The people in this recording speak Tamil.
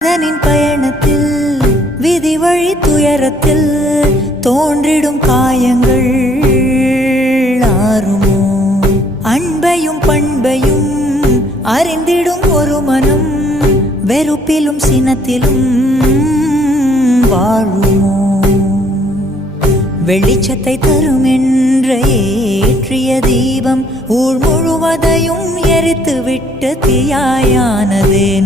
மனிதனின் பயணத்தில் விதி வழி துயரத்தில் தோன்றிடும் காயங்கள் ஆறுமோ? அன்பையும் பண்பையும் அறிந்திடும் ஒரு மனம் வெறுப்பிலும் சினத்திலும் வாழுமோ? வெளிச்சத்தை தரும் என்ற ஏற்றிய தீபம் ஊர் முழுவதையும் எரித்து விட்டு தீயாயானதேனோ